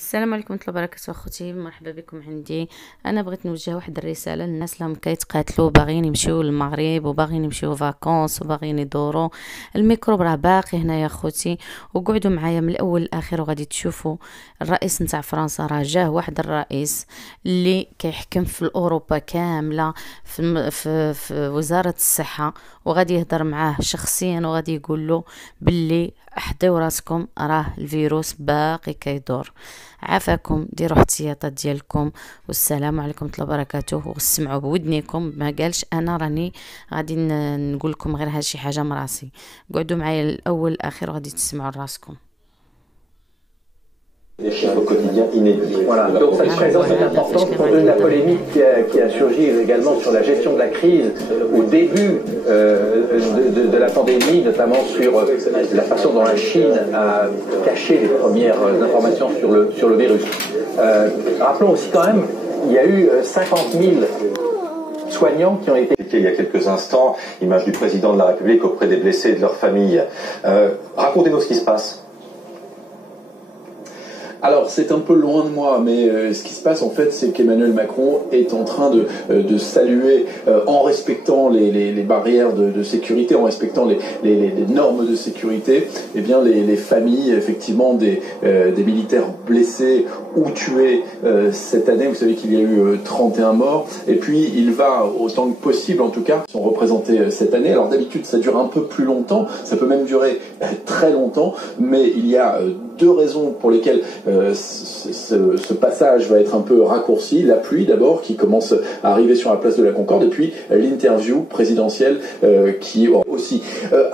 السلام عليكم ورحمة الله وبركاته اخوتي، مرحبا بكم عندي. انا بغيت نوجه واحد الرساله للناس اللي كيتقاتلوا باغيين يمشيو للمغرب وباغيين يمشيو فاكونس وباغيين يدوروا. الميكروب راه باقي هنا يا اخوتي، وقعدوا معايا من الاول للاخر وغادي تشوفوا. الرئيس نتاع فرنسا راه جاه واحد الرئيس اللي كيحكم في اوروبا كامله في وزاره الصحه، وغادي يهضر معاه شخصيا وغادي يقول له باللي احضيو راسكم، راه الفيروس باقي كيدور. عافاكم، ديروا احتياطات ديالكم، والسلام عليكم ورحمه الله وبركاته. واسمعوا بودنيكم، ما قالش انا راني غادي نقول لكم غير هاد شي حاجه من راسي. قعدوا معايا الاول الاخير وغادي تسمعوا راسكم. Des chiffres quotidiens inédits. Voilà, donc cette présence est importante compte tenu de la polémique qui a surgi également sur la gestion de la crise au début de la pandémie, notamment sur la façon dont la Chine a caché les premières informations sur le virus. Rappelons aussi quand même, il y a eu 50 000 soignants qui ont été... Il y a quelques instants, image du président de la République auprès des blessés et de leurs familles. Racontez-nous ce qui se passe. Alors, c'est un peu loin de moi, mais ce qui se passe, en fait, c'est qu'Emmanuel Macron est en train de saluer, en respectant les barrières de sécurité, en respectant les normes de sécurité, eh bien, les familles, effectivement, des militaires blessés ou tués cette année. Vous savez qu'il y a eu 31 morts. Et puis, il va, autant que possible, en tout cas, sont représentés cette année. Alors, d'habitude, ça dure un peu plus longtemps. Ça peut même durer très longtemps. Mais il y a deux raisons pour lesquelles ce passage va être un peu raccourci. La pluie d'abord qui commence à arriver sur la place de la Concorde, et puis l'interview présidentielle qui aussi.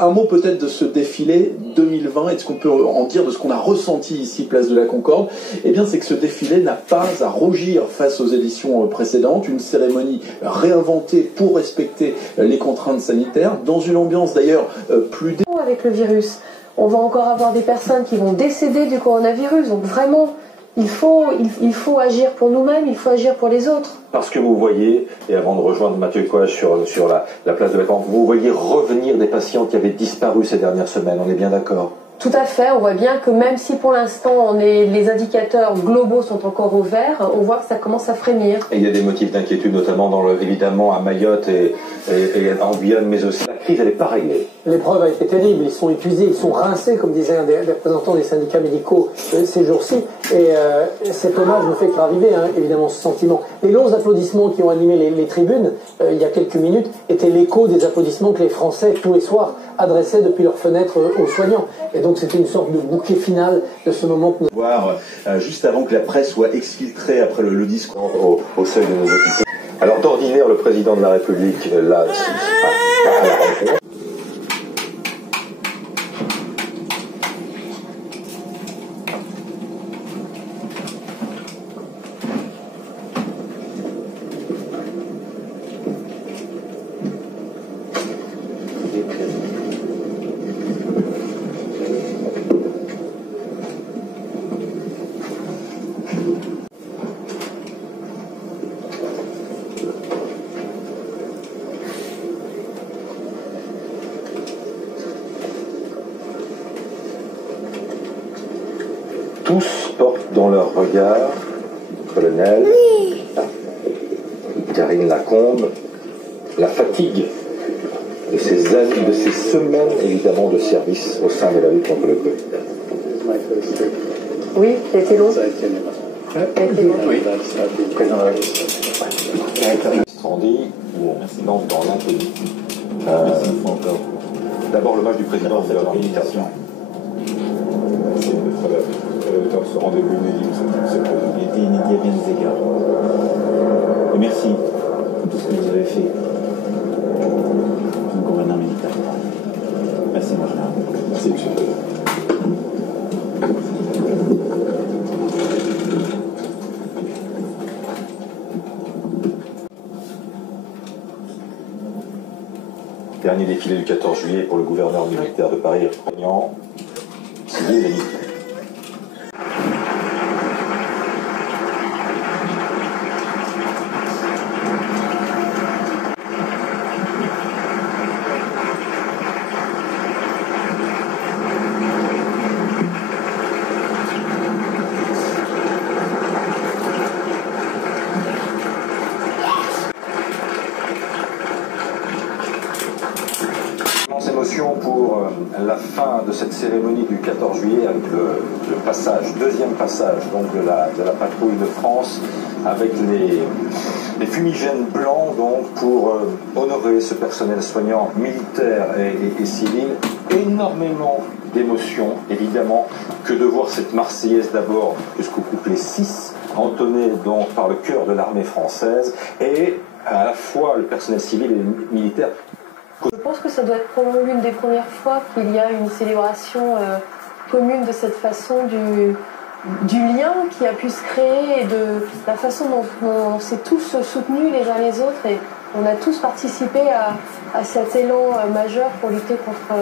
Un mot peut-être de ce défilé 2020 et de ce qu'on peut en dire, de ce qu'on a ressenti ici place de la Concorde. Eh bien, c'est que ce défilé n'a pas à rougir face aux éditions précédentes. Une cérémonie réinventée pour respecter les contraintes sanitaires, dans une ambiance d'ailleurs plus... Avec le virus, on va encore avoir des personnes qui vont décéder du coronavirus. Donc vraiment, il faut agir pour nous-mêmes, il faut agir pour les autres. Parce que vous voyez, et avant de rejoindre Mathieu Coach sur la place de la Concorde, vous voyez revenir des patients qui avaient disparu ces dernières semaines, on est bien d'accord ? Tout à fait, on voit bien que même si pour l'instant les indicateurs globaux sont encore au vert, on voit que ça commence à frémir. Et il y a des motifs d'inquiétude, notamment évidemment à Mayotte et en Guyane, mais aussi la crise, elle n'est pas réglée. L'épreuve a été terrible, ils sont épuisés, ils sont rincés, comme disait un des représentants des syndicats médicaux ces jours-ci. Et cet hommage ne fait que raviver, évidemment, ce sentiment. Les longs applaudissements qui ont animé les tribunes, il y a quelques minutes, étaient l'écho des applaudissements que les Français, tous les soirs, adressaient depuis leurs fenêtres aux soignants. Et donc c'était une sorte de bouquet final de ce moment que nous... Voir juste avant que la presse soit exfiltrée après le discours au seuil de nos hôpitaux. Alors d'ordinaire, le président de la République, là, à la rencontre. Tous portent dans leur regard, colonel, Karine Lacombe, la fatigue de ces années, de ces semaines évidemment de service au sein de la lutte contre le Covid. Oui, ça a été long. Oui, président de la Strandi, où on se lance dans l'inconnu. D'abord l'hommage du président de l'organisation. Ce rendez-vous inédit, il était inédit à bien des égards. Et merci pour tout ce que vous avez fait pour le gouvernement militaire. Merci, Marjana. Merci, monsieur. Dernier défilé du 14 juillet pour le gouverneur militaire de Paris, Prégnant, civil et militaire. fin de cette cérémonie du 14 juillet avec le passage, deuxième passage donc de la patrouille de France avec les fumigènes blancs donc pour honorer ce personnel soignant militaire et civil. Énormément d'émotions évidemment que de voir cette Marseillaise d'abord jusqu'au couplet 6 entonnée donc par le chœur de l'armée française et à la fois le personnel civil et militaire. Je pense que ça doit être probablement l'une des premières fois qu'il y a une célébration commune de cette façon du lien qui a pu se créer et de la façon dont on s'est tous soutenus les uns les autres et on a tous participé à cet élan majeur pour lutter contre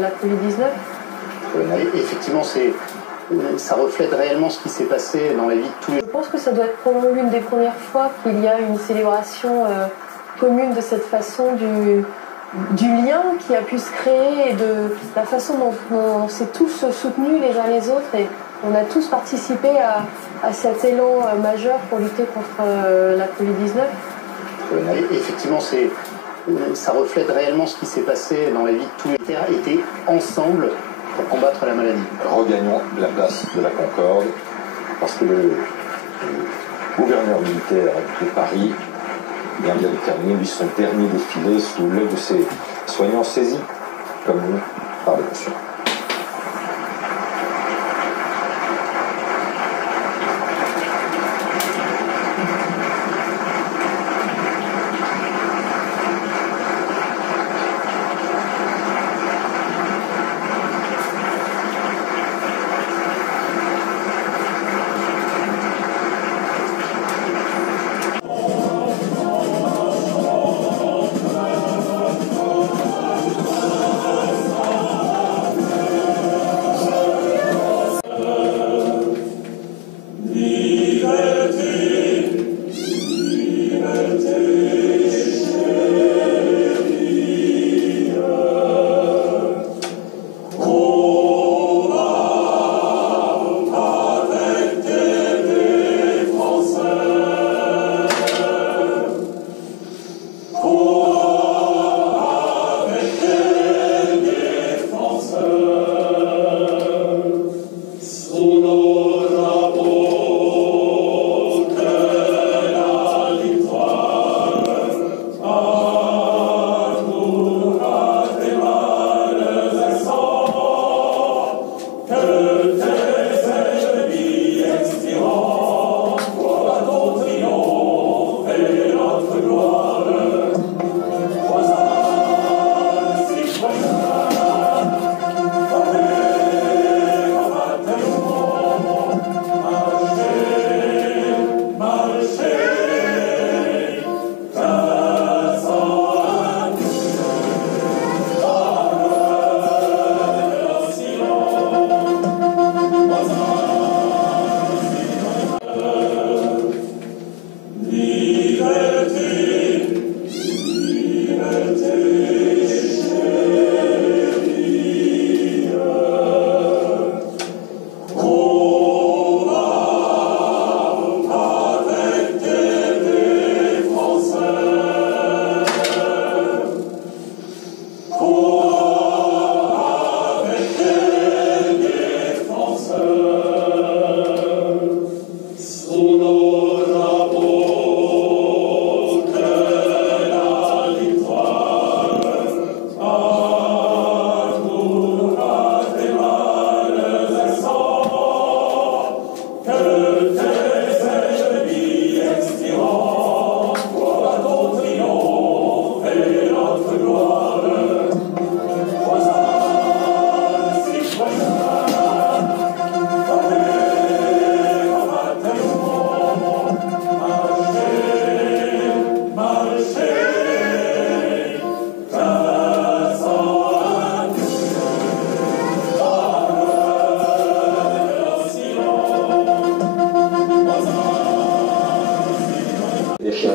la Covid-19. Effectivement, ça reflète réellement ce qui s'est passé dans la vie de tous les... Je pense que ça doit être probablement l'une des premières fois qu'il y a une célébration commune de cette façon du lien qui a pu se créer et de la façon dont on s'est tous soutenus les uns les autres et on a tous participé à cet élan majeur pour lutter contre la Covid-19. Effectivement, ça reflète réellement ce qui s'est passé dans la vie de tous les terres étaient ensemble pour combattre la maladie. Regagnons la place de la Concorde parce que le gouverneur militaire de Paris vient de terminer lui son dernier défilé sous l'œil de ses soignants saisis comme nous par l'émotion.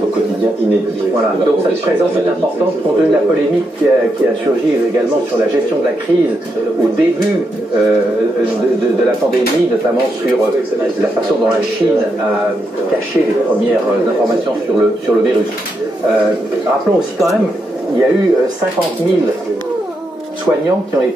Au quotidien inédit. Voilà, donc cette présence est importante compte tenu de la polémique qui a surgi également sur la gestion de la crise au début de la pandémie, notamment sur la façon dont la Chine a caché les premières informations sur le virus. Rappelons aussi quand même, il y a eu 50 000 soignants qui ont été